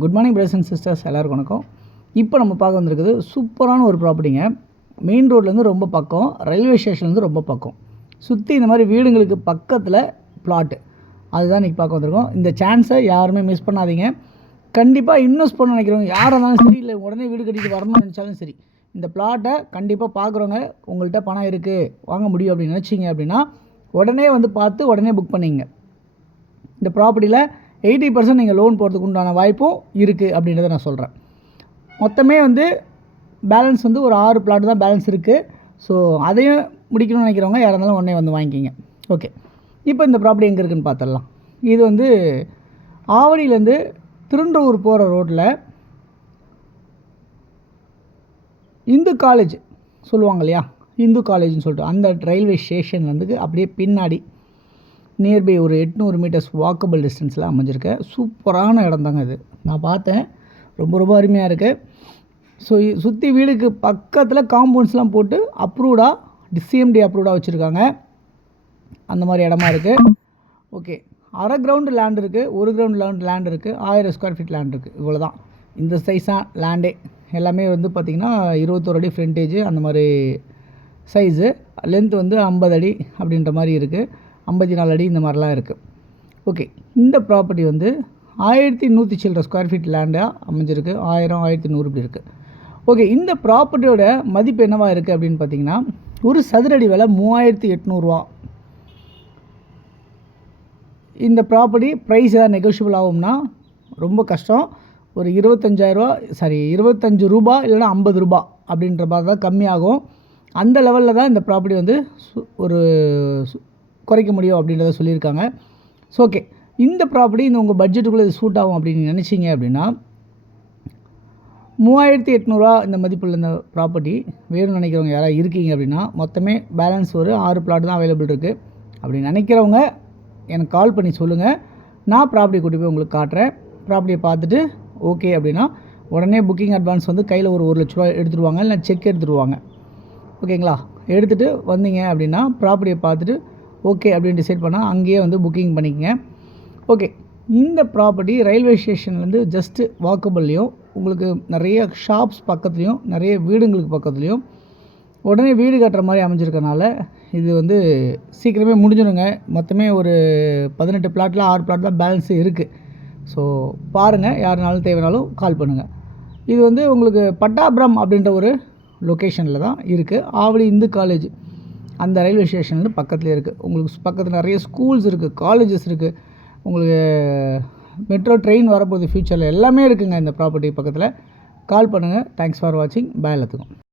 Good morning brothers and sisters, எல்லாருக்கும் வணக்கம். இப்போ நம்ம பார்க்க வந்திருக்குது சூப்பரான ஒரு ப்ராப்பர்ட்டிங்க. மெயின் ரோட்லேருந்து ரொம்ப பக்கம், ரயில்வே ஸ்டேஷன்லேருந்து ரொம்ப பக்கம், சுற்றி இந்த மாதிரி வீடுங்களுக்கு பக்கத்தில் பிளாட்டு. அதுதான் இன்றைக்கி பார்க்க வந்திருக்கோம். இந்த சான்ஸை யாருமே மிஸ் பண்ணாதீங்க. கண்டிப்பாக இன்வெஸ்ட் பண்ண நினைக்கிறவங்க யாராக இருந்தாலும் சரி, இல்லை உடனே வீடு கட்டிட்டு வரணும்னு நினச்சாலும் சரி, இந்த பிளாட்டை கண்டிப்பாக பார்க்குறவங்க, உங்கள்கிட்ட பணம் இருக்குது வாங்க முடியும் அப்படின்னு நினச்சிங்க அப்படின்னா உடனே வந்து பார்த்து உடனே புக் பண்ணிங்க. இந்த ப்ராப்பர்ட்டியில் 80% நீங்கள் லோன் போகிறதுக்கு உண்டான வாய்ப்பும் இருக்குது அப்படின்றத நான் சொல்கிறேன். மொத்தமே வந்து பேலன்ஸ் வந்து ஒரு 6 பிளாட் தான் பேலன்ஸ் இருக்குது. ஸோ அதையும் முடிக்கணும்னு நினைக்கிறவங்க யாராக இருந்தாலும் உடனே வந்து வாங்கிக்கிங்க. ஓகே, இப்போ இந்த ப்ராப்பர்ட்டி எங்கே இருக்குதுன்னு பார்த்துடலாம். இது வந்து ஆவடியிலேருந்து திருண்டூர் போகிற ரோட்டில் இந்து காலேஜ் சொல்லுவாங்க இல்லையா, இந்து காலேஜ்னு சொல்லிட்டு அந்த ரயில்வே ஸ்டேஷன்லேருந்து அப்படியே பின்னாடி நியர்பை ஒரு 800 மீட்டர்ஸ் வாக்கபிள் டிஸ்டன்ஸில் அமைஞ்சிருக்க சூப்பரான இடம் தாங்க இது. நான் பார்த்தேன், ரொம்ப அருமையாக இருக்குது. ஸோ சுற்றி வீடுக்கு பக்கத்தில் காம்பவுண்ட்ஸ்லாம் போட்டு அப்ரூவ்டாக டிசிஎம்டி அப்ரூவ்டாக வச்சுருக்காங்க. அந்த மாதிரி இடமா இருக்குது. ஓகே, அரை கிரவுண்டு லேண்ட் இருக்குது, 1 கிரவுண்ட் லேண்ட் இருக்குது, 1000 ஸ்கொயர் ஃபீட் லேண்ட் இருக்குது. இவ்வளோ தான் இந்த சைஸ் தான் லேண்டே. எல்லாமே வந்து பார்த்திங்கன்னா 21 அடி ஃப்ரண்ட்டேஜ் அந்த மாதிரி சைஸு. லென்த் வந்து 50 அடி அப்படின்ற மாதிரி இருக்குது, 54 அடி இந்த மாதிரிலாம் இருக்குது. ஓகே, இந்த ப்ராப்பர்ட்டி வந்து 1100 சில்லற ஸ்கொயர் ஃபீட் லேண்டாக அமைஞ்சிருக்கு. 1000 1100 இப்படி இருக்குது. ஓகே, இந்த ப்ராப்பர்ட்டியோட மதிப்பு என்னவாக இருக்குது அப்படின்னு பார்த்தீங்கன்னா, ஒரு சதுரடி விலை 3800 ரூபா. இந்த ப்ராப்பர்ட்டி ப்ரைஸ் ஏதாவது நெகோஷியபிள் ஆகும்னா ரொம்ப கஷ்டம். ஒரு 25 ரூபா இல்லைனா 50 ரூபா அப்படின்ற மாதிரி தான் கம்மியாகும். அந்த லெவலில் தான் இந்த ப்ராப்பர்ட்டி வந்து ஒரு குறைக்க முடியும் அப்படின்றத சொல்லியிருக்காங்க. ஸோ ஓகே, இந்த ப்ராப்பர்ட்டி இந்த உங்கள் பட்ஜெட்டுக்குள்ளே இது சூட் ஆகும் அப்படின்னு நினச்சிங்க அப்படின்னா 3800 இந்த மதிப்புள்ள இந்த ப்ராப்பர்ட்டி வேணும்னு நினைக்கிறவங்க யாராவது இருக்கீங்க அப்படின்னா, மொத்தமே பேலன்ஸ் ஒரு 6 பிளாட் தான் அவைலபிள் இருக்குது. அப்படி நினைக்கிறவங்க எனக்கு கால் பண்ணி சொல்லுங்கள். நான் ப்ராப்பர்ட்டி கூட்டி போய் உங்களுக்கு காட்டுறேன். ப்ராப்பர்ட்டியை பார்த்துட்டு ஓகே அப்படின்னா உடனே புக்கிங் அட்வான்ஸ் வந்து கையில் ஒரு 1 லட்ச ரூபா எடுத்துருவாங்க, இல்லை செக் எடுத்துருவாங்க. ஓகேங்களா, எடுத்துகிட்டு வந்தீங்க அப்படின்னா ப்ராப்பர்ட்டியை பார்த்துட்டு ஓகே அப்படின்னு டிசைட் பண்ணால் அங்கேயே வந்து புக்கிங் பண்ணிக்கங்க. ஓகே, இந்த ப்ராப்பர்ட்டி ரயில்வே ஸ்டேஷன்லேருந்து ஜஸ்ட்டு வாக்கபிள்லேயும், உங்களுக்கு நிறைய ஷாப்ஸ் பக்கத்துலேயும், நிறைய வீடுங்களுக்கு பக்கத்துலேயும் உடனே வீடு கட்டுற மாதிரி அமைஞ்சிருக்கனால இது வந்து சீக்கிரமே முடிஞ்சிடுங்க. மொத்தமே ஒரு 18 பிளாட்டில் 6 பிளாட் தான் பேலன்ஸு இருக்குது. ஸோ பாருங்கள், யாருனாலும் தேவைனாலும் கால் பண்ணுங்கள். இது வந்து உங்களுக்கு பட்டாபுரம் அப்படின்ற ஒரு லொக்கேஷனில் தான் இருக்குது. ஆவடி இந்து காலேஜ் அந்த ரயில்வே ஸ்டேஷன்லேருந்து பக்கத்துலேயே இருக்குது. உங்களுக்கு பக்கத்தில் நிறைய ஸ்கூல்ஸ் இருக்குது, காலேஜஸ் இருக்குது, உங்களுக்கு மெட்ரோ ட்ரெயின் வரப்போகுது ஃப்யூச்சரில், எல்லாமே இருக்குதுங்க இந்த ப்ராப்பர்ட்டி பக்கத்தில். கால் பண்ணுங்கள். தேங்க்ஸ் ஃபார் வாட்சிங். பாய் எல்லாத்துக்கும்.